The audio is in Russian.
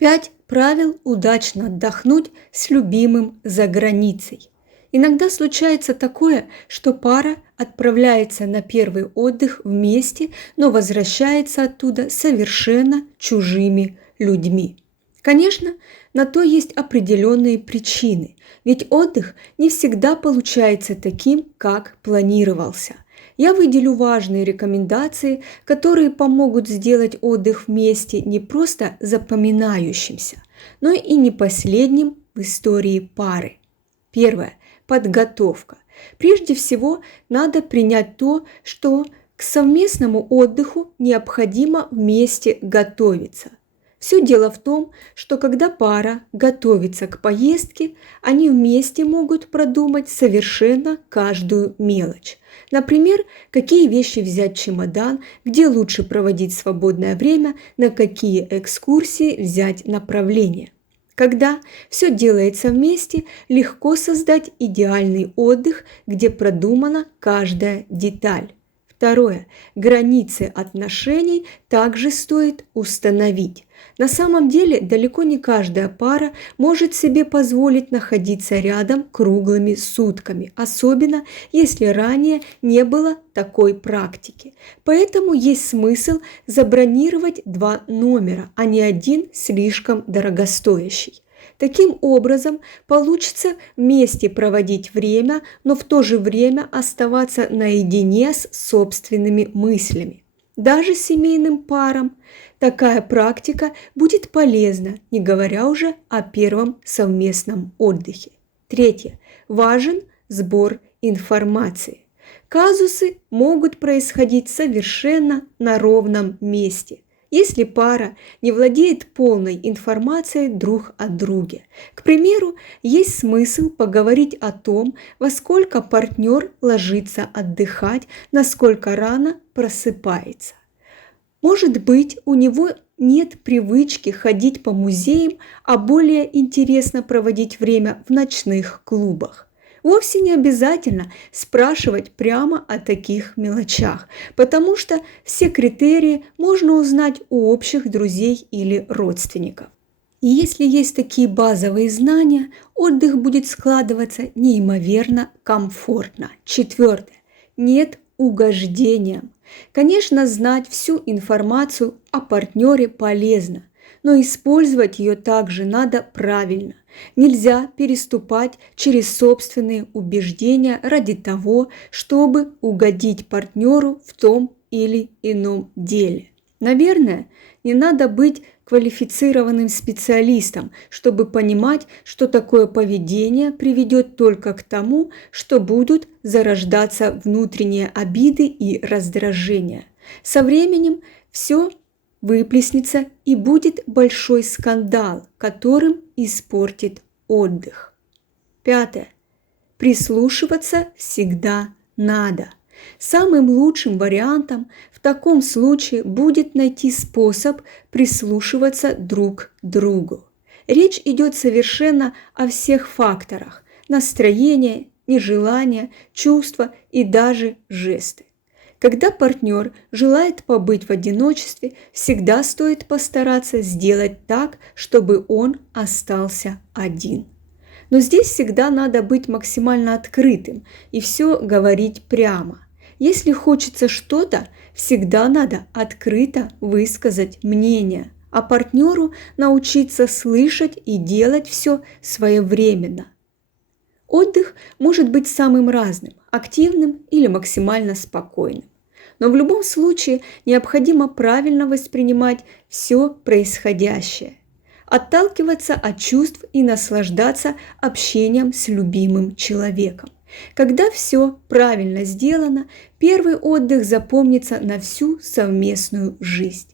5 правил удачно отдохнуть с любимым за границей. Иногда случается такое, что пара отправляется на первый отдых вместе, но возвращается оттуда совершенно чужими людьми. Конечно, на то есть определенные причины, ведь отдых не всегда получается таким, как планировался. Я выделю важные рекомендации, которые помогут сделать отдых вместе не просто запоминающимся, но и не последним в истории пары. Первое. Подготовка. Прежде всего, надо принять то, что к совместному отдыху необходимо вместе готовиться. Все дело в том, что когда пара готовится к поездке, они вместе могут продумать совершенно каждую мелочь. Например, какие вещи взять в чемодан, где лучше проводить свободное время, на какие экскурсии взять направление. Когда все делается вместе, легко создать идеальный отдых, где продумана каждая деталь. Второе. Границы отношений также стоит установить. На самом деле, далеко не каждая пара может себе позволить находиться рядом круглыми сутками, особенно если ранее не было такой практики. Поэтому есть смысл забронировать 2 номера, а не один слишком дорогостоящий. Таким образом, получится вместе проводить время, но в то же время оставаться наедине с собственными мыслями. Даже семейным парам такая практика будет полезна, не говоря уже о первом совместном отдыхе. Третье. Важен сбор информации. Казусы могут происходить совершенно на ровном месте, если пара не владеет полной информацией друг о друге. К примеру, есть смысл поговорить о том, во сколько партнер ложится отдыхать, насколько рано просыпается. Может быть, у него нет привычки ходить по музеям, а более интересно проводить время в ночных клубах. Вовсе не обязательно спрашивать прямо о таких мелочах, потому что все критерии можно узнать у общих друзей или родственников. И если есть такие базовые знания, отдых будет складываться неимоверно комфортно. Четвертое. Нет угождениям. Конечно, знать всю информацию о партнере полезно, но использовать ее также надо правильно. Нельзя переступать через собственные убеждения ради того, чтобы угодить партнеру в том или ином деле. Наверное, не надо быть квалифицированным специалистом, чтобы понимать, что такое поведение приведет только к тому, что будут зарождаться внутренние обиды и раздражения. Со временем все выплеснется и будет большой скандал, которым испортит отдых. Пятое. Прислушиваться всегда надо. Самым лучшим вариантом в таком случае будет найти способ прислушиваться друг к другу. Речь идет совершенно о всех факторах – настроение, нежелание, чувства и даже жесты. Когда партнер желает побыть в одиночестве, всегда стоит постараться сделать так, чтобы он остался один. Но здесь всегда надо быть максимально открытым и все говорить прямо. Если хочется что-то, всегда надо открыто высказать мнение, а партнеру научиться слышать и делать все своевременно. Отдых может быть самым разным – активным или максимально спокойным. Но в любом случае необходимо правильно воспринимать все происходящее, отталкиваться от чувств и наслаждаться общением с любимым человеком. Когда все правильно сделано, первый отдых запомнится на всю совместную жизнь.